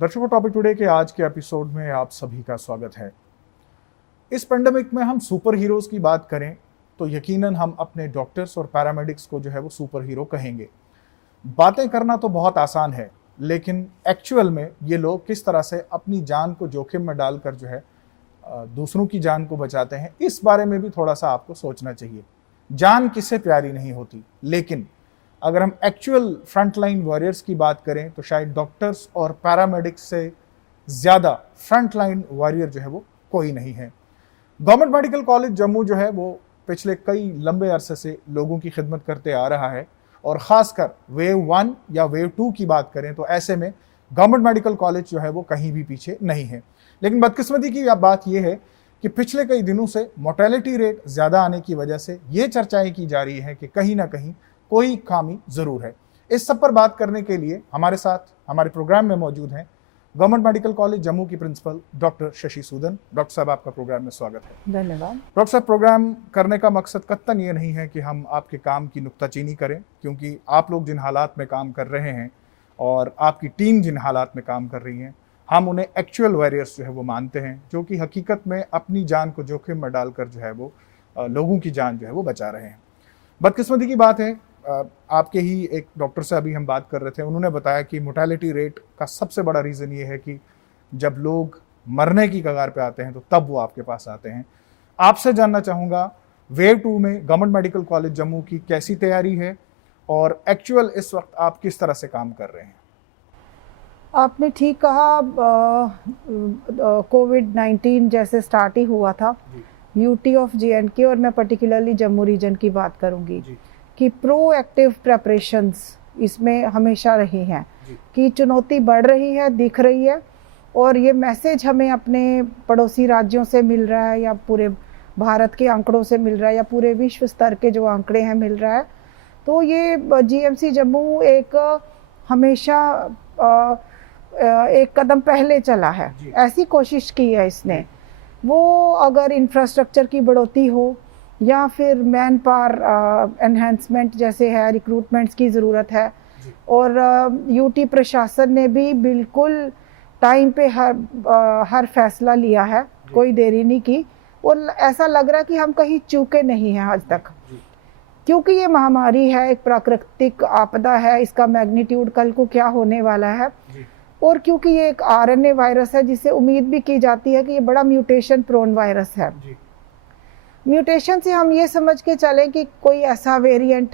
दर्शकों, topic today के आज के एपिसोड में आप सभी का स्वागत है। इस पेंडेमिक में हम सुपर हीरोज की बात करें तो यकीनन हम अपने डॉक्टर्स और पैरामेडिक्स को जो है वो सुपर हीरो कहेंगे। बातें करना तो बहुत आसान है, लेकिन एक्चुअल में ये लोग किस तरह से अपनी जान को जोखिम में डालकर जो है दूसरों की जान को बचाते हैं, इस बारे में भी थोड़ा सा आपको सोचना चाहिए। जान किससे प्यारी नहीं होती, लेकिन अगर हम एक्चुअल फ्रंटलाइन वॉरियर्स की बात करें तो शायद डॉक्टर्स और पैरामेडिक्स से ज़्यादा फ्रंटलाइन वॉरियर जो है वो कोई नहीं है। गवर्नमेंट मेडिकल कॉलेज जम्मू जो है वो पिछले कई लंबे अरसे से लोगों की खिदमत करते आ रहा है, और ख़ासकर वेव 1 या वेव 2 की बात करें तो ऐसे में गवर्नमेंट मेडिकल कॉलेज जो है वो कहीं भी पीछे नहीं है। लेकिन बदकिस्मती की बात यह है कि पिछले कई दिनों से मोर्टेलिटी रेट ज़्यादा आने की वजह से ये चर्चाएं की जा रही है कि कहीं ना कहीं कोई खामी ज़रूर है। इस सब पर बात करने के लिए हमारे साथ हमारे प्रोग्राम में मौजूद हैं गवर्नमेंट मेडिकल कॉलेज जम्मू की principal doctor Shashi Sudan. Doctor साहब, आपका प्रोग्राम में स्वागत है। धन्यवाद। डॉक्टर साहब, प्रोग्राम करने का मकसद कत्तन ये नहीं है कि हम आपके काम की नुक्ताचीनी करें, क्योंकि आप लोग जिन हालात में काम कर रहे हैं और आपकी टीम जिन हालात में काम कर रही हैं, हम उन्हें एक्चुअल वॉरियर्स जो है वो मानते हैं, जो कि हकीकत में अपनी जान को जोखिम में डालकर जो है वो लोगों की जान जो है वो बचा रहे हैं। बदकिस्मती की बात है, आपके ही एक डॉक्टर से अभी हम बात कर रहे थे, उन्होंने बताया कि मोर्टेलिटी रेट का सबसे बड़ा रीज़न ये है कि जब लोग मरने की कगार पे आते हैं तो तब वो आपके पास आते हैं। आपसे जानना चाहूँगा, वेव 2 में गवर्नमेंट मेडिकल कॉलेज जम्मू की कैसी तैयारी है और एक्चुअल इस वक्त आप किस तरह से काम कर रहे हैं? आपने ठीक कहा, कोविड-19 जैसे स्टार्ट ही हुआ था यूटी ऑफ J&K, और मैं पर्टिकुलरली जम्मू रीजन की बात करूंगी कि प्रोएक्टिव प्रेपरेशंस इसमें हमेशा रही हैं कि चुनौती बढ़ रही है, दिख रही है, और ये मैसेज हमें अपने पड़ोसी राज्यों से मिल रहा है या पूरे भारत के आंकड़ों से मिल रहा है या पूरे विश्व स्तर के जो आंकड़े हैं मिल रहा है। तो ये GMC जम्मू एक हमेशा एक कदम पहले चला है, ऐसी कोशिश की है इसने। वो अगर इंफ्रास्ट्रक्चर की बढ़ोतरी हो या फिर मैन पावर एनहेंसमेंट जैसे है, रिक्रूटमेंट्स की ज़रूरत है, और यूटी प्रशासन ने भी बिल्कुल टाइम पे हर फैसला लिया है, कोई देरी नहीं की, और ऐसा लग रहा है कि हम कहीं चूके नहीं हैं आज तक, क्योंकि ये महामारी है, एक प्राकृतिक आपदा है, इसका मैग्नीट्यूड कल को क्या होने वाला है, और क्योंकि ये एक RNA वायरस है जिससे उम्मीद भी की जाती है कि ये बड़ा म्यूटेशन प्रोन वायरस है। म्यूटेशन से हम ये समझ के चलें कि कोई ऐसा वेरिएंट,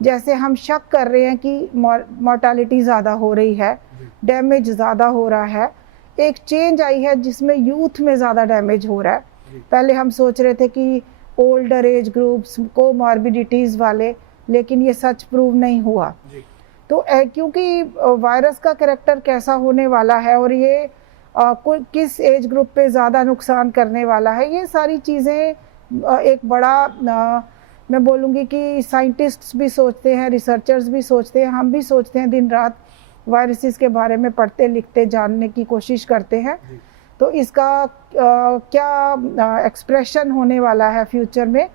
जैसे हम शक कर रहे हैं कि मोर्टेलिटी ज़्यादा हो रही है, डैमेज ज़्यादा हो रहा है, एक चेंज आई है जिसमें यूथ में ज़्यादा डैमेज हो रहा है। पहले हम सोच रहे थे कि ओल्डर एज ग्रुप्स, कोमॉर्बिडिटीज़ वाले, लेकिन ये सच प्रूव नहीं हुआ। तो क्योंकि वायरस का कैरेक्टर कैसा होने वाला है और ये किस एज ग्रुप पे ज़्यादा नुकसान करने वाला है, ये सारी चीज़ें एक बड़ा मैं बोलूँगी कि साइंटिस्ट्स भी सोचते हैं, रिसर्चर्स भी सोचते हैं, हम भी सोचते हैं, दिन रात वायरसेस के बारे में पढ़ते लिखते जानने की कोशिश करते हैं। तो इसका क्या एक्सप्रेशन होने वाला है फ्यूचर में,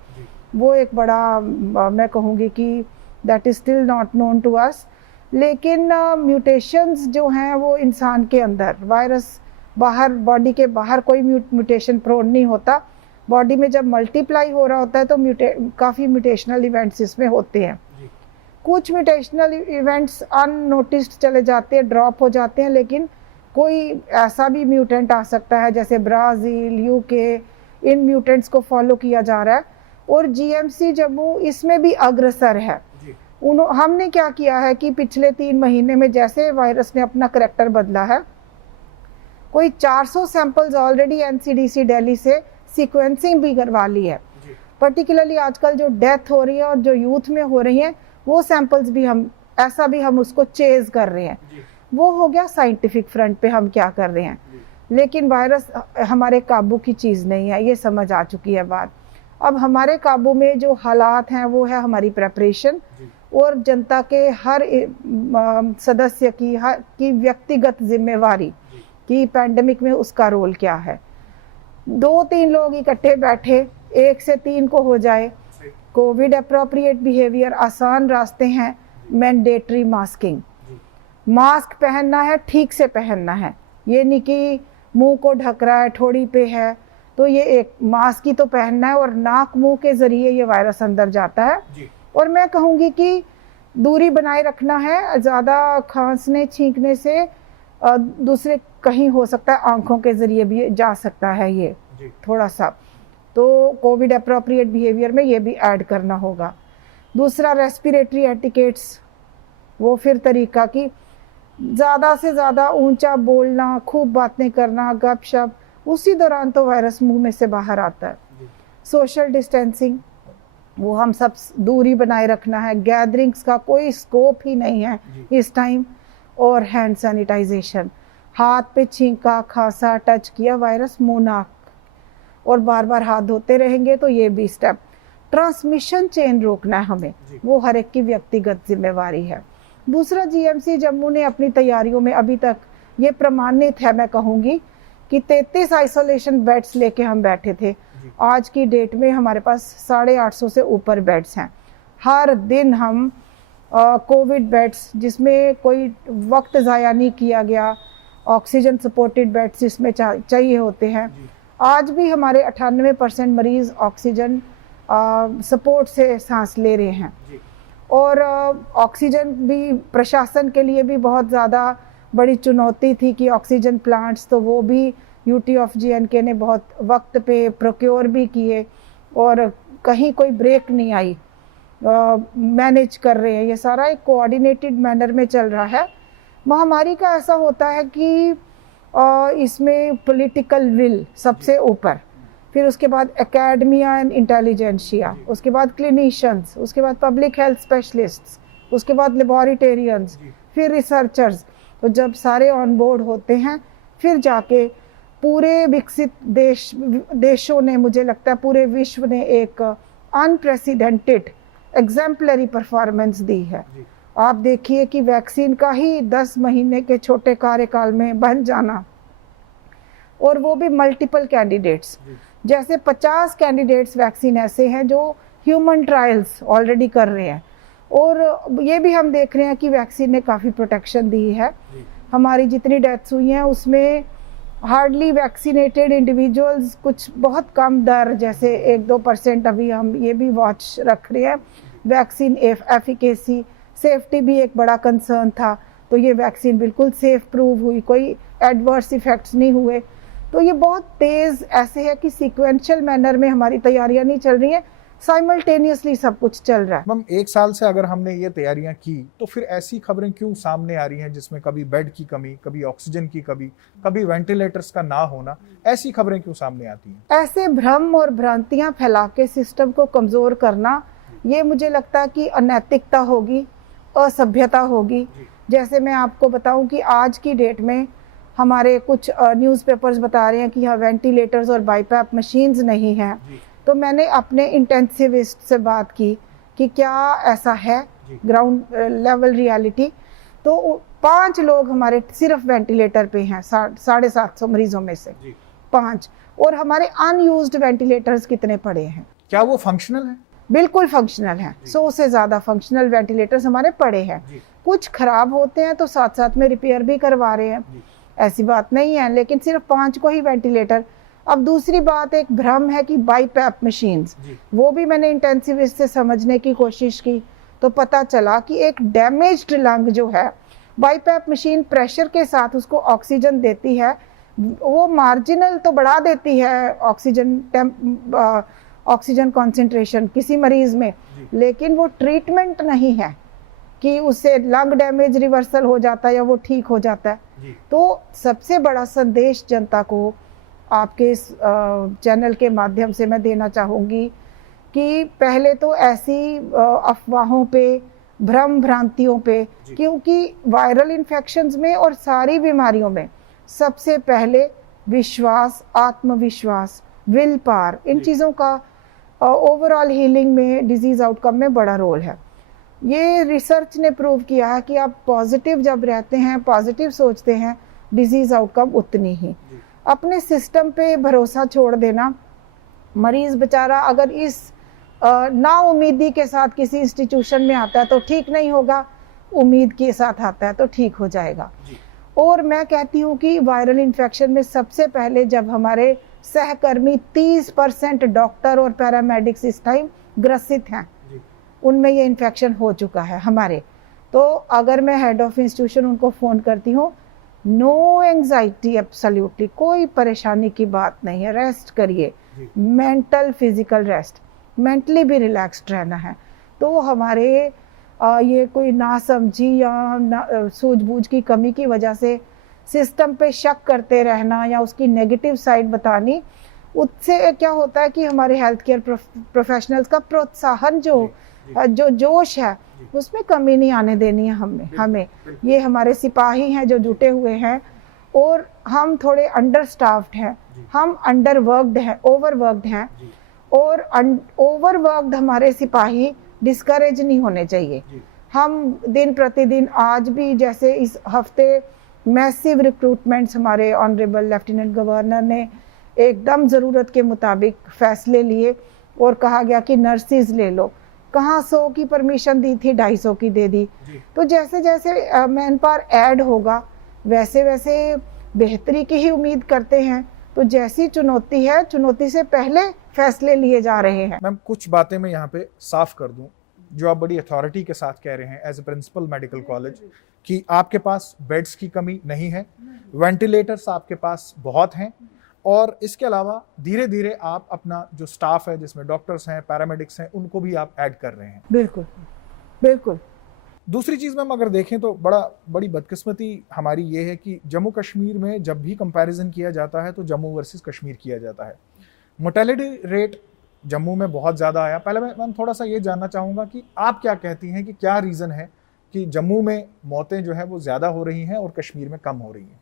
वो एक बड़ा मैं कहूँगी कि that is still not known to us. लेकिन म्यूटेशंस जो हैं वो इंसान के अंदर, वायरस बाहर, बॉडी के बाहर कोई म्यूटेशन प्रोन नहीं होता। बॉडी में जब मल्टीप्लाई हो रहा होता है तो काफ़ी म्यूटेशनल इवेंट्स इसमें होते हैं। कुछ म्यूटेशनल इवेंट्स अननोटिस्ड चले जाते हैं, ड्रॉप हो जाते हैं, लेकिन कोई ऐसा भी म्यूटेंट आ सकता है जैसे ब्राज़ील, UK, इन म्यूटेंट्स को फॉलो किया जा रहा है, और GMC जम्मू इसमें भी अग्रसर है। हमने क्या किया है कि पिछले 3 महीने में जैसे वायरस ने अपना करैक्टर बदला है, कोई 400 सैंपल्स ऑलरेडी NCDC दिल्ली से सीक्वेंसिंग भी करवा ली है। पर्टिकुलरली आजकल जो डेथ हो रही है और जो यूथ में हो रही है, वो सैंपल्स भी हम उसको चेज कर रहे हैं। वो हो गया साइंटिफिक फ्रंट पे हम क्या कर रहे हैं, लेकिन वायरस हमारे काबू की चीज़ नहीं है, ये समझ आ चुकी है बात। अब हमारे काबू में जो हालात हैं वो है हमारी प्रेपरेशन और जनता के हर सदस्य की व्यक्तिगत जिम्मेवारी कि पैंडेमिक में उसका रोल क्या है। 2-3 लोग इकट्ठे बैठे, 1 से 3 को हो जाए, कोविड अप्रोप्रिएट बिहेवियर, आसान रास्ते हैं, मैंडेटरी मास्किंग, मास्क पहनना है, ठीक से पहनना है, ये नहीं कि मुंह को ढक रहा है, ठोड़ी पे है, तो ये एक मास्क ही तो पहनना है और नाक मुंह के जरिए ये वायरस अंदर जाता है जी। और मैं कहूँगी कि दूरी बनाए रखना है। ज़्यादा खांसने छींकने से दूसरे कहीं हो सकता है आंखों के जरिए भी जा सकता है ये जी। थोड़ा सा, तो कोविड अप्रोप्रिएट बिहेवियर में ये भी ऐड करना होगा। दूसरा रेस्पिरेटरी एटिकेट्स, वो फिर तरीका कि ज़्यादा से ज़्यादा ऊंचा बोलना, खूब बातें करना, गपशप, उसी दौरान तो वायरस मुंह में से बाहर आता है। सोशल डिस्टेंसिंग, वो हम सब दूरी बनाए रखना है, गैदरिंग्स का कोई स्कोप ही नहीं है इस टाइम। और हैंड सैनिटाइजेशन, हाथ पे छींका, खांसा, टच किया, वायरस मुंह नाक, और बार बार हाथ धोते रहेंगे तो ये भी स्टेप। ट्रांसमिशन चेन रोकना है हमें, वो हर एक की व्यक्तिगत जिम्मेवारी है। दूसरा, जीएमसी जम्मू ने अपनी तैयारियों में अभी तक ये प्रमाणित है, मैं कहूँगी कि 33 आइसोलेशन बेड्स लेके हम बैठे थे। आज की डेट में हमारे पास 850 से ऊपर बेड्स हैं। हर दिन हम कोविड बेड्स, जिसमें कोई वक्त ज़ाया नहीं किया गया, ऑक्सीजन सपोर्टेड बेड्स जिसमें चाहिए होते हैं। आज भी हमारे 98% मरीज़ ऑक्सीजन सपोर्ट से सांस ले रहे हैं। और ऑक्सीजन भी प्रशासन के लिए भी बहुत ज़्यादा बड़ी चुनौती थी कि ऑक्सीजन प्लांट्स, तो वो भी यूटी ऑफ जीएनके ने बहुत वक्त पे प्रोक्योर भी किए और कहीं कोई ब्रेक नहीं आई, मैनेज कर रहे हैं। ये सारा एक कोऑर्डिनेटेड मैनर में चल रहा है। महामारी का ऐसा होता है कि इसमें पॉलिटिकल विल सबसे ऊपर, फिर उसके बाद एकेडमिया एंड इंटेलिजेंशिया, उसके बाद क्लिनिशियंस, उसके बाद पब्लिक हेल्थ स्पेशलिस्ट्स, उसके बाद लेबोरेटरियंस, फिर रिसर्चर्स। तो जब सारे ऑन बोर्ड होते हैं, फिर जाके पूरे विकसित देशों ने, मुझे लगता है पूरे विश्व ने एक अनप्रेसिडेंटेड एग्जाम्पलरी परफॉर्मेंस दी है। आप देखिए कि वैक्सीन का ही 10 महीने के छोटे कार्यकाल में बन जाना, और वो भी मल्टीपल कैंडिडेट्स, जैसे 50 कैंडिडेट्स वैक्सीन ऐसे हैं जो ह्यूमन ट्रायल्स ऑलरेडी कर रहे हैं। और ये भी हम देख रहे हैं कि वैक्सीन ने काफ़ी प्रोटेक्शन दी है। हमारी जितनी डेथ्स हुई हैं उसमें हार्डली वैक्सीनेटेड इंडिविजुअल्स कुछ बहुत कम दर, जैसे 1-2% अभी हम ये भी वॉच रख रहे हैं। वैक्सीन एफिकेसी, सेफ्टी भी एक बड़ा कंसर्न था, तो ये वैक्सीन बिल्कुल सेफ प्रूव हुई, कोई एडवर्स इफेक्ट्स नहीं हुए। तो ये बहुत तेज़ ऐसे है कि सीक्वेंशियल मैनर में हमारी तैयारियां नहीं चल रही हैं, साइमल्टेनियसली सब कुछ चल रहा है। मैम, 1 साल से अगर हमने ये तैयारियां की, तो फिर ऐसी खबरें क्यों सामने आ रही हैं जिसमें कभी बेड की कमी, कभी ऑक्सीजन की कमी, कभी वेंटिलेटर्स का ना होना, ऐसी खबरें क्यों सामने आती हैं? ऐसे भ्रम और भ्रांतियां फैला के सिस्टम को कमज़ोर करना, ये मुझे लगता है कि अनैतिकता होगी, असभ्यता होगी। जैसे मैं आपको बताऊं कि आज की डेट में हमारे कुछ न्यूज़पेपर्स बता रहे हैं कि यहाँ वेंटिलेटर्स और बाईपैप मशीन्स नहीं हैं। तो मैंने अपने इंटेंसिविस्ट से बात की कि क्या ऐसा है ग्राउंड लेवल रियलिटी। तो 5 लोग हमारे सिर्फ वेंटिलेटर पे हैं 750 मरीजों में से 5, और हमारे अनयूज्ड वेंटिलेटर्स कितने पड़े हैं? क्या वो फंक्शनल है? बिल्कुल फंक्शनल है। 100 से ज़्यादा फंक्शनल वेंटिलेटर्स हमारे पड़े हैं। कुछ खराब होते हैं तो साथ साथ में रिपेयर भी करवा रहे हैं, ऐसी बात नहीं है, लेकिन सिर्फ 5 को ही वेंटिलेटर। अब दूसरी बात, एक भ्रम है कि बाईपैप मशीन्स, वो भी मैंने इंटेंसिविस्ट से समझने की कोशिश की, तो पता चला कि एक डैमेज्ड लंग जो है, बाईपैप मशीन प्रेशर के साथ उसको ऑक्सीजन देती है, वो मार्जिनल तो बढ़ा देती है ऑक्सीजन कॉन्सेंट्रेशन किसी मरीज में, लेकिन वो ट्रीटमेंट नहीं है कि उससे लंग डैमेज रिवर्सल हो जाता है या वो ठीक हो जाता है। तो सबसे बड़ा संदेश जनता को आपके इस चैनल के माध्यम से मैं देना चाहूँगी कि पहले तो ऐसी अफवाहों पे, भ्रम भ्रांतियों पे, क्योंकि वायरल इन्फेक्शंस में और सारी बीमारियों में सबसे पहले विश्वास, आत्मविश्वास, विल पावर, इन चीज़ों का ओवरऑल हीलिंग में, डिजीज़ आउटकम में बड़ा रोल है। ये रिसर्च ने प्रूव किया है कि आप पॉजिटिव जब रहते हैं, पॉजिटिव सोचते हैं, डिजीज़ आउटकम उतनी ही। अपने सिस्टम पे भरोसा छोड़ देना, मरीज़ बेचारा अगर इस नाउमीदी के साथ किसी इंस्टीट्यूशन में आता है तो ठीक नहीं होगा, उम्मीद के साथ आता है तो ठीक हो जाएगा। और मैं कहती हूँ कि वायरल इन्फेक्शन में सबसे पहले जब हमारे सहकर्मी 30% डॉक्टर और पैरामेडिक्स इस टाइम ग्रसित हैं, उनमें ये इन्फेक्शन हो चुका है हमारे। तो अगर मैं हेड ऑफ इंस्टीट्यूशन उनको फ़ोन करती हूँ, नो एंजाइटी, एब्सोल्युटली कोई परेशानी की बात नहीं है, रेस्ट करिए, मेंटल फिजिकल रेस्ट, मेंटली भी रिलैक्स्ड रहना है। तो हमारे ये कोई नासमझी या सूझबूझ की कमी की वजह से सिस्टम पे शक करते रहना या उसकी नेगेटिव साइड बतानी, उससे क्या होता है कि हमारे हेल्थ केयर प्रोफेशनल्स का प्रोत्साहन जो जोश है उसमें कमी नहीं आने देनी है हमें। ये हमारे सिपाही हैं जो जुटे हुए हैं, और हम थोड़े अंडर स्टाफ्ड हैं, हम अंडर वर्कड हैं, ओवर वर्कड हैं, और ओवर वर्कड हमारे सिपाही डिस्करेज नहीं होने चाहिए। हम दिन प्रतिदिन, आज भी जैसे इस हफ्ते मैसिव रिक्रूटमेंट्स हमारे ऑनरेबल लेफ्टिनेंट गवर्नर ने एकदम ज़रूरत के मुताबिक फैसले लिए और कहा गया कि नर्सिस ले लो। कहाँ 100 की परमिशन दी थी, 250 की दे दी। तो जैसे जैसे मैन पावर ऐड होगा वैसे वैसे बेहतरी की ही उम्मीद करते हैं। तो जैसी चुनौती है, चुनौती से पहले फैसले लिए जा रहे हैं। मैम कुछ बातें मैं यहाँ पे साफ कर दूं, जो आप बड़ी अथॉरिटी के साथ कह रहे हैं as a principal medical college, कि आपके पास बेड्स की कमी नहीं है, वेंटिलेटर्स आपके पास बहुत हैं, और इसके अलावा धीरे धीरे आप अपना जो स्टाफ है जिसमें डॉक्टर्स हैं, पैरामेडिक्स हैं, उनको भी आप ऐड कर रहे हैं। बिल्कुल बिल्कुल। दूसरी चीज़ में हम अगर देखें तो बड़ी बदकिस्मती हमारी ये है कि जम्मू कश्मीर में जब भी कंपैरिजन किया जाता है तो जम्मू वर्सेस कश्मीर किया जाता है। मोर्टेलिटी रेट जम्मू में बहुत ज़्यादा आया। पहले मैं थोड़ा सा ये जानना चाहूँगा कि आप क्या कहती हैं कि क्या रीज़न है कि जम्मू में मौतें जो है वो ज़्यादा हो रही हैं और कश्मीर में कम हो रही हैं?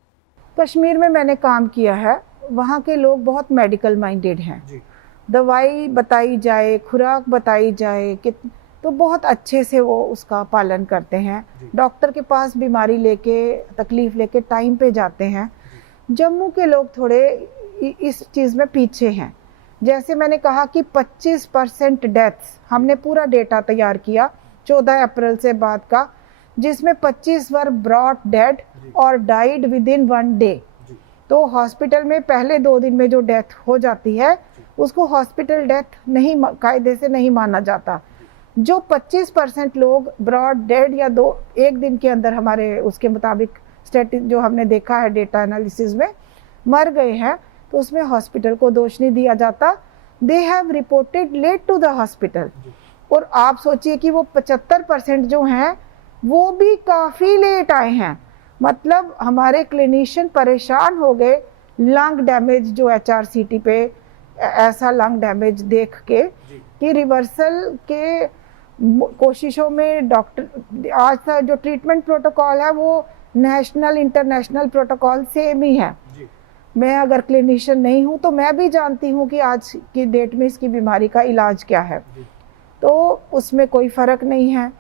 कश्मीर में मैंने काम किया है, वहाँ के लोग बहुत मेडिकल माइंडेड हैं। दवाई बताई जाए, खुराक बताई जाए कि तो बहुत अच्छे से वो उसका पालन करते हैं। डॉक्टर के पास बीमारी लेके, तकलीफ लेके टाइम पे जाते हैं। जम्मू के लोग थोड़े इस चीज़ में पीछे हैं। जैसे मैंने कहा कि 25% डेथ्स, हमने पूरा डेटा तैयार किया 14 अप्रैल से बाद का, जिसमें 25 वर ब्रॉट डेड और डाइड विद इन 1 डे। तो हॉस्पिटल में पहले 2 दिन में जो डेथ हो जाती है उसको हॉस्पिटल डेथ नहीं, कायदे से नहीं माना जाता। जो 25% लोग ब्रॉड डेड या 1 दिन के अंदर हमारे उसके मुताबिक जो हमने देखा है डेटा एनालिसिस में मर गए हैं, तो उसमें हॉस्पिटल को दोष नहीं दिया जाता। They have reported late to the hospital. और आप सोचिए कि वो 75% जो हैं वो भी काफ़ी लेट आए हैं। मतलब हमारे क्लिनिशियन परेशान हो गए लंग डैमेज, जो HRCT पे ऐसा लंग डैमेज देख के कि रिवर्सल के कोशिशों में डॉक्टर, आज तक जो ट्रीटमेंट प्रोटोकॉल है वो नेशनल इंटरनेशनल प्रोटोकॉल सेम ही है। मैं अगर क्लिनिशियन नहीं हूँ तो मैं भी जानती हूँ कि आज की डेट में इसकी बीमारी का इलाज क्या है, तो उसमें कोई फ़र्क नहीं है।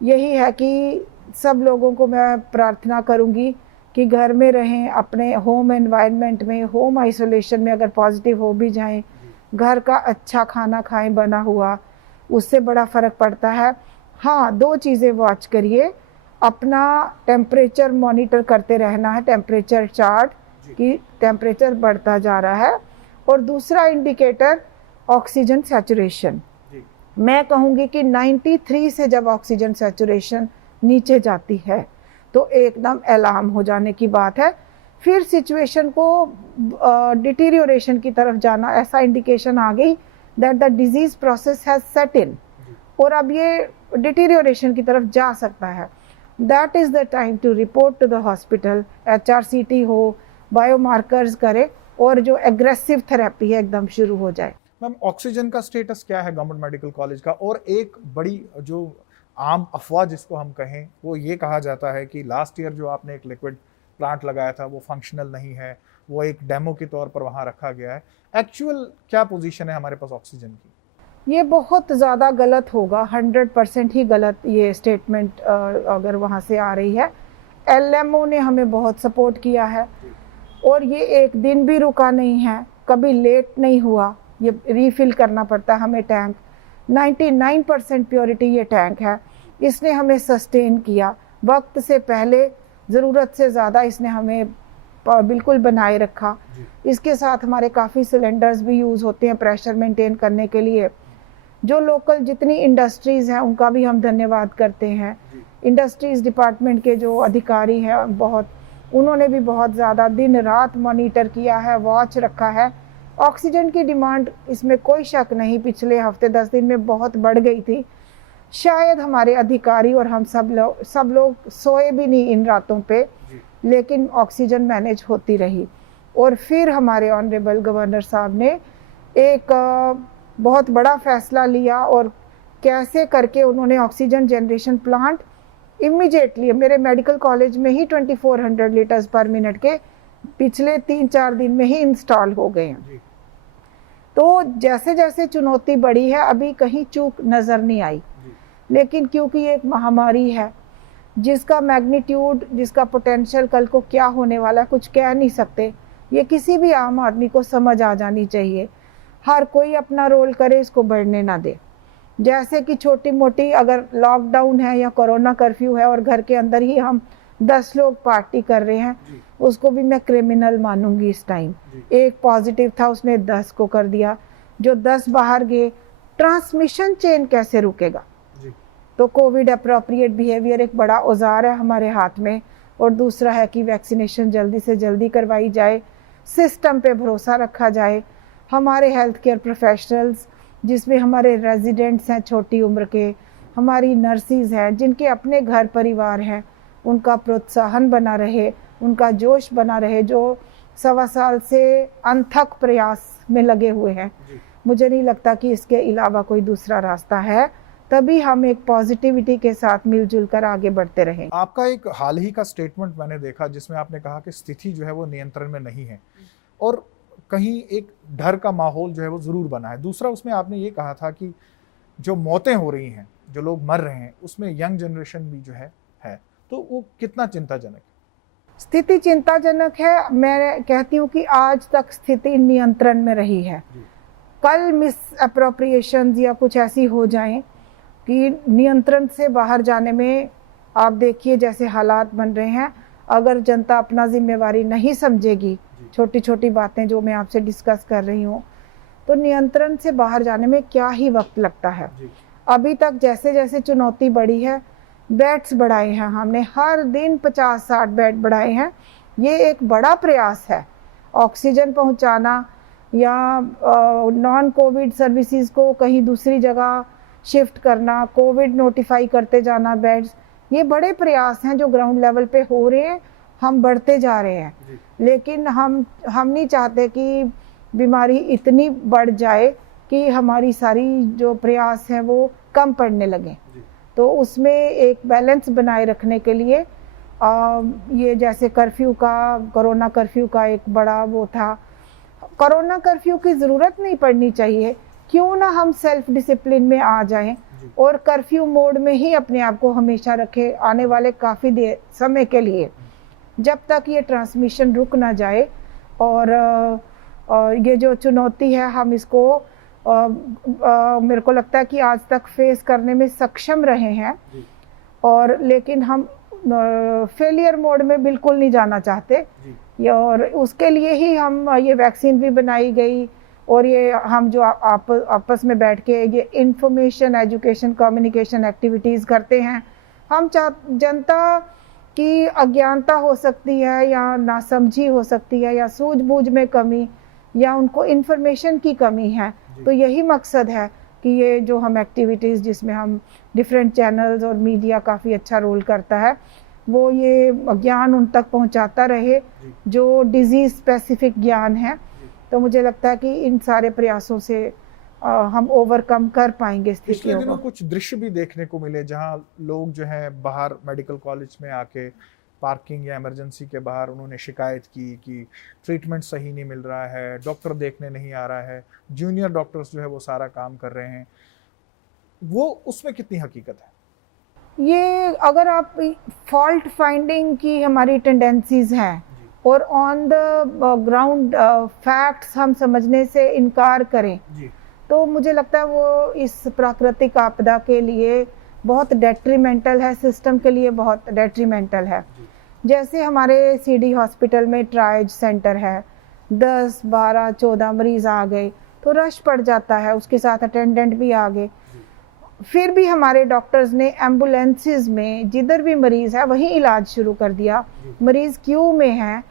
यही है कि सब लोगों को मैं प्रार्थना करूँगी कि घर में रहें, अपने होम एनवायरनमेंट में, होम आइसोलेशन में अगर पॉजिटिव हो भी जाएं, घर का अच्छा खाना खाएं बना हुआ, उससे बड़ा फ़र्क पड़ता है। हाँ, 2 चीज़ें वॉच करिए, अपना टेम्परेचर मॉनिटर करते रहना है, टेम्परेचर चार्ट कि टेम्परेचर बढ़ता जा रहा है, और दूसरा इंडिकेटर ऑक्सीजन सैचुरेशन। मैं कहूँगी कि 93 से जब ऑक्सीजन सैचुरेशन नीचे जाती है तो एकदम अलार्म हो जाने की बात है। फिर सिचुएशन को डिटीरियोरेशन की तरफ जाना, ऐसा इंडिकेशन आ गई that the disease process has set in, और अब ये डिटीरियोरेशन की तरफ जा सकता है। That is the time to report to the hospital, HRCT हो, बायोमार्कर्स करे, और जो एग्रेसिव थेरेपी है एकदम शुरू हो जाए। मैम ऑक्सीजन का स्टेटस क्या है गवर्नमेंट मेडिकल कॉलेज का? और एक बड़ी जो आम अफवाह जिसको हम कहें, वो ये कहा जाता है कि लास्ट ईयर जो आपने एक लिक्विड प्लांट लगाया था वो फंक्शनल नहीं है, वो एक डेमो के तौर पर वहाँ रखा गया है। एक्चुअल क्या पोजीशन है हमारे पास ऑक्सीजन की? ये बहुत ज़्यादा गलत होगा, 100% ही गलत ये स्टेटमेंट अगर वहाँ से आ रही है। LMO ने हमें बहुत सपोर्ट किया है, और ये एक दिन भी रुका नहीं है, कभी लेट नहीं हुआ। ये रीफिल करना पड़ता है हमें टैंक, 99% प्योरिटी ये टैंक है, इसने हमें सस्टेन किया। वक्त से पहले ज़रूरत से ज़्यादा इसने हमें बिल्कुल बनाए रखा। इसके साथ हमारे काफ़ी सिलेंडर्स भी यूज़ होते हैं प्रेशर मेंटेन करने के लिए। जो लोकल जितनी इंडस्ट्रीज़ हैं उनका भी हम धन्यवाद करते हैं। इंडस्ट्रीज़ डिपार्टमेंट के जो अधिकारी हैं उन्होंने भी बहुत ज़्यादा दिन रात मॉनिटर किया है, वॉच रखा है। ऑक्सीजन की डिमांड, इसमें कोई शक नहीं, पिछले हफ्ते 10 दिन में बहुत बढ़ गई थी। शायद हमारे अधिकारी और हम सब लोग सोए भी नहीं इन रातों पे, लेकिन ऑक्सीजन मैनेज होती रही। और फिर हमारे ऑनरेबल गवर्नर साहब ने एक बहुत बड़ा फैसला लिया और कैसे करके उन्होंने ऑक्सीजन जनरेशन प्लांट इमीडिएटली मेरे मेडिकल कॉलेज में ही 2400 लीटर्स पर मिनट के पिछले 3-4 दिन में ही इंस्टॉल हो गए हैं। तो जैसे जैसे चुनौती बढ़ी है, अभी कहीं चूक नज़र नहीं आई, लेकिन क्योंकि ये एक महामारी है जिसका मैग्नीट्यूड, जिसका पोटेंशियल कल को क्या होने वाला है कुछ कह नहीं सकते। ये किसी भी आम आदमी को समझ आ जानी चाहिए। हर कोई अपना रोल करे, इसको बढ़ने ना दे। जैसे कि छोटी मोटी अगर लॉकडाउन है या कोरोना कर्फ्यू है और घर के अंदर ही हम 10 लोग पार्टी कर रहे हैं, उसको भी मैं क्रिमिनल मानूंगी इस टाइम। एक पॉजिटिव था, उसने 10 को कर दिया, जो 10 बाहर गए, ट्रांसमिशन चेन कैसे रुकेगा? तो कोविड अप्रोप्रिएट बिहेवियर एक बड़ा औजार है हमारे हाथ में। और दूसरा है कि वैक्सीनेशन जल्दी से जल्दी करवाई जाए, सिस्टम पे भरोसा रखा जाए। हमारे हेल्थ केयर प्रोफेशनल्स, जिसमें हमारे रेजिडेंट्स हैं छोटी उम्र के, हमारी नर्सिस हैं जिनके अपने घर परिवार हैं, उनका प्रोत्साहन बना रहे, उनका जोश बना रहे, जो 1.25 साल से अनथक प्रयास में लगे हुए हैं। मुझे नहीं लगता कि इसके अलावा कोई दूसरा रास्ता है। तभी हम एक पॉजिटिविटी के साथ मिलजुल कर आगे बढ़ते रहें। आपका एक हाल ही का स्टेटमेंट मैंने देखा जिसमें आपने कहा कि स्थिति जो है वो नियंत्रण में नहीं है और कहीं एक डर का माहौल जो है वो ज़रूर बना है। दूसरा, उसमें आपने ये कहा था कि जो मौतें हो रही हैं, जो लोग मर रहे हैं, उसमें यंग जनरेशन भी जो है तो वो कितना चिंताजनक है? स्थिति चिंताजनक है। मैं कहती हूँ कि आज तक स्थिति नियंत्रण में रही है। कल मिस अप्रोप्रिएशन या कुछ ऐसी हो जाएं कि नियंत्रण से बाहर जाने में, आप देखिए जैसे हालात बन रहे हैं, अगर जनता अपना जिम्मेवारी नहीं समझेगी, छोटी छोटी बातें जो मैं आपसे डिस्कस कर रही हूँ, तो नियंत्रण से बाहर जाने में क्या ही वक्त लगता है। अभी तक जैसे जैसे चुनौती बढ़ी है, बेड्स बढ़ाए हैं हमने, हर दिन 50-60 बेड बढ़ाए हैं। ये एक बड़ा प्रयास है। ऑक्सीजन पहुँचाना या नॉन कोविड सर्विसेज को कहीं दूसरी जगह शिफ्ट करना, कोविड नोटिफाई करते जाना बेड्स, ये बड़े प्रयास हैं जो ग्राउंड लेवल पे हो रहे हैं। हम बढ़ते जा रहे हैं, लेकिन हम नहीं चाहते कि बीमारी इतनी बढ़ जाए कि हमारी सारी जो प्रयास हैं वो कम पड़ने लगें। तो उसमें एक बैलेंस बनाए रखने के लिए ये जैसे कर्फ्यू का, कोरोना कर्फ्यू का एक बड़ा वो था। कोरोना कर्फ्यू की ज़रूरत नहीं पड़नी चाहिए। क्यों ना हम सेल्फ डिसिप्लिन में आ जाएं और कर्फ्यू मोड में ही अपने आप को हमेशा रखें आने वाले काफ़ी देर समय के लिए, जब तक ये ट्रांसमिशन रुक ना जाए। और ये जो चुनौती है, हम इसको मेरे को लगता है कि आज तक फेस करने में सक्षम रहे हैं। और लेकिन हम फेलियर मोड में बिल्कुल नहीं जाना चाहते। और उसके लिए ही हम ये वैक्सीन भी बनाई गई और ये हम जो आपस में बैठ के ये इंफॉर्मेशन, एजुकेशन, कम्युनिकेशन एक्टिविटीज़ करते हैं। हम जनता की अज्ञानता हो सकती है या नासमझी हो सकती है या सूझबूझ में कमी या उनको इन्फॉर्मेशन की कमी है, तो यही मकसद है कि ये जो हम एक्टिविटीज़ जिसमें हम डिफरेंट चैनल्स और मीडिया काफ़ी अच्छा रोल करता है, वो ये ज्ञान उन तक पहुंचाता रहे जो डिजीज़ स्पेसिफिक ज्ञान है। तो मुझे लगता है कि इन सारे प्रयासों से हम ओवरकम कर पाएंगे स्थितियों को। पिछले दिनों कुछ दृश्य भी देखने को मिले जहां लोग जो है बाहर मेडिकल कॉलेज में आके पार्किंग या इमरजेंसी के बाहर उन्होंने शिकायत की कि ट्रीटमेंट सही नहीं मिल रहा है, डॉक्टर देखने नहीं आ रहा है, जूनियर डॉक्टर्स जो है वो सारा काम कर रहे हैं। वो उसमें कितनी हकीकत है? ये अगर आप फॉल्ट फाइंडिंग की हमारी टेंडेंसीज हैं और ऑन द ग्राउंड फैक्ट्स हम समझने से इनकार करें, तो मुझे लगता है वो इस प्राकृतिक आपदा के लिए बहुत डेट्रीमेंटल है, सिस्टम के लिए बहुत डेट्रीमेंटल है। जैसे हमारे सीडी हॉस्पिटल में ट्राइज सेंटर है, 10, 12, 14 मरीज आ गए तो रश पड़ जाता है, उसके साथ अटेंडेंट भी आ गए। फिर भी हमारे डॉक्टर्स ने एम्बुलेंसेस में जिधर भी मरीज है वहीं इलाज शुरू कर दिया। मरीज क्यू में है,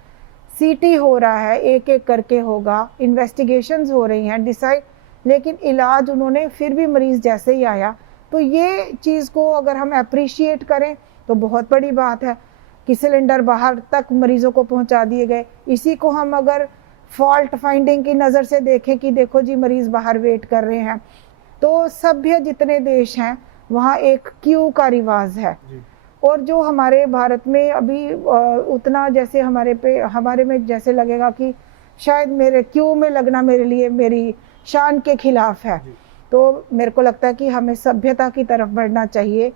सीटी हो रहा है, एक एक करके होगा, इन्वेस्टिगेशंस हो रही हैं, डिसाइड, लेकिन इलाज उन्होंने फिर भी मरीज जैसे ही आया। तो ये चीज़ को अगर हम अप्रिशिएट करें तो बहुत बड़ी बात है कि सिलेंडर बाहर तक मरीजों को पहुंचा दिए गए। इसी को हम अगर फॉल्ट फाइंडिंग की नज़र से देखें कि देखो जी मरीज बाहर वेट कर रहे हैं, तो सभ्य जितने देश हैं वहाँ एक क्यू का रिवाज है। और जो हमारे भारत में अभी उतना जैसे हमारे में जैसे लगेगा कि शायद मेरे क्यू में लगना मेरे लिए मेरी शान के खिलाफ है। तो मेरे को लगता है कि हमें सभ्यता की तरफ बढ़ना चाहिए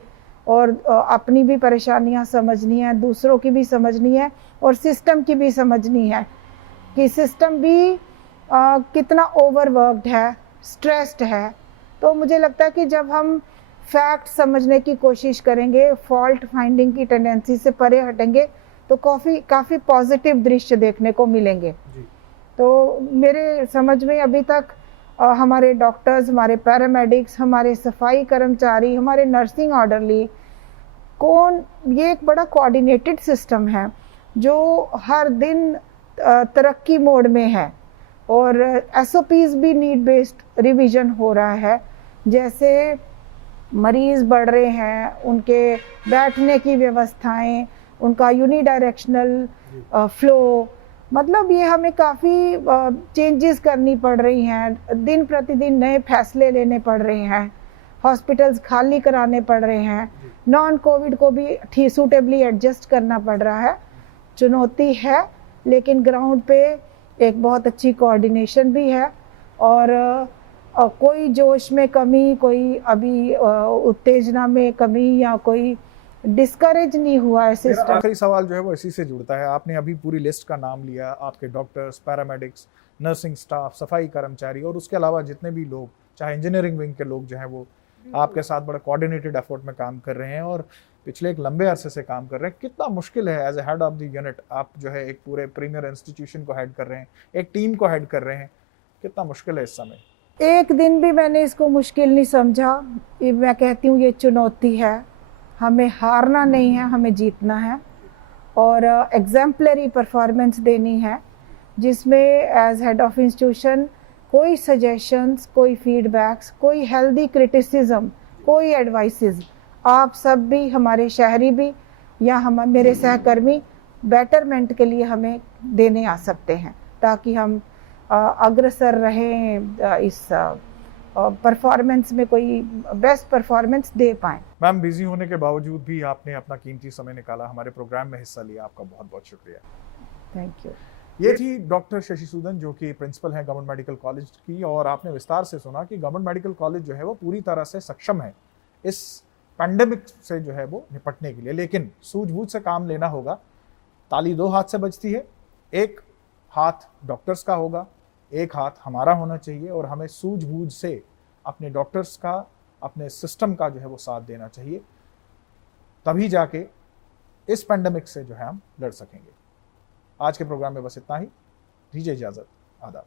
और अपनी भी परेशानियां समझनी है, दूसरों की भी समझनी है और सिस्टम की भी समझनी है कि सिस्टम भी कितना ओवरवर्क्ड है, स्ट्रेस्ड है। तो मुझे लगता है कि जब हम फैक्ट समझने की कोशिश करेंगे, फॉल्ट फाइंडिंग की टेंडेंसी से परे हटेंगे, तो काफ़ी पॉजिटिव दृश्य देखने को मिलेंगे। तो मेरे समझ में अभी तक हमारे डॉक्टर्स, हमारे पैरामेडिक्स, हमारे सफाई कर्मचारी, हमारे नर्सिंग ऑर्डरली, ये एक बड़ा कोऑर्डिनेटेड सिस्टम है जो हर दिन तरक्की मोड में है और एसओपीज भी नीड बेस्ड रिवीजन हो रहा है। जैसे मरीज बढ़ रहे हैं, उनके बैठने की व्यवस्थाएं, उनका यूनिडायरेक्शनल फ्लो, मतलब ये हमें काफ़ी चेंजेस करनी पड़ रही हैं। दिन प्रतिदिन नए फैसले लेने पड़ रहे हैं, हॉस्पिटल्स खाली कराने पड़ रहे हैं, नॉन कोविड को भी सूटेबली एडजस्ट करना पड़ रहा है। चुनौती है, लेकिन ग्राउंड पे एक बहुत अच्छी कोऑर्डिनेशन भी है और कोई जोश में कमी, कोई अभी उत्तेजना में कमी या कोई डिस्करेज नहीं हुआ है सिस्टम। आखिरी सवाल जो है वो इसी से जुड़ता है। आपने अभी पूरी लिस्ट का नाम लिया, आपके डॉक्टर्स, पैरामेडिक्स, नर्सिंग स्टाफ, सफाई कर्मचारी और उसके अलावा जितने भी लोग, चाहे इंजीनियरिंग विंग के लोग जो हैं वो आपके साथ बड़ा कोऑर्डिनेटेड एफर्ट में काम कर रहे हैं और पिछले एक लंबे अरसे से काम कर रहे हैं। कितना मुश्किल है as a head of the unit, आप जो है एक पूरे प्रीमियर इंस्टीट्यूशन को हेड कर रहे हैं, एक टीम को हेड कर रहे हैं, कितना मुश्किल है इस समय? एक दिन भी मैंने इसको मुश्किल नहीं समझा। मैं कहती हूँ ये चुनौती है, हमें हारना नहीं है, हमें जीतना है और एग्जाम्पलरी परफॉर्मेंस देनी है, जिसमें एज हेड ऑफ इंस्टीट्यूशन कोई सजेशंस, कोई फीडबैक्स, कोई हेल्दी क्रिटिसिज्म, कोई एडवाइसेस आप सब भी, हमारे शहरी भी या मेरे सहकर्मी बेटरमेंट के लिए हमें देने आ सकते हैं ताकि हम अग्रसर रहें, इस परफॉर्मेंस में कोई बेस्ट परफॉर्मेंस दे पाएं। मैम, बिजी होने के बावजूद भी आपने अपना कीमती समय निकाला, हमारे प्रोग्राम में हिस्सा लिया, आपका बहुत बहुत शुक्रिया। Thank you. ये थी डॉक्टर शशि सूदन जो कि प्रिंसिपल हैं गवर्नमेंट मेडिकल कॉलेज की, और आपने विस्तार से सुना कि गवर्नमेंट मेडिकल कॉलेज जो है वो पूरी तरह से सक्षम है इस पैंडेमिक से जो है वो निपटने के लिए, लेकिन सूझबूझ से काम लेना होगा। ताली दो हाथ से बजती है, एक हाथ डॉक्टर्स का होगा, एक हाथ हमारा होना चाहिए और हमें सूझबूझ से अपने डॉक्टर्स का, अपने सिस्टम का जो है वो साथ देना चाहिए, तभी जाके इस पैंडेमिक से जो है हम लड़ सकेंगे। आज के प्रोग्राम में बस इतना ही, दीजिए इजाजत, आदाब।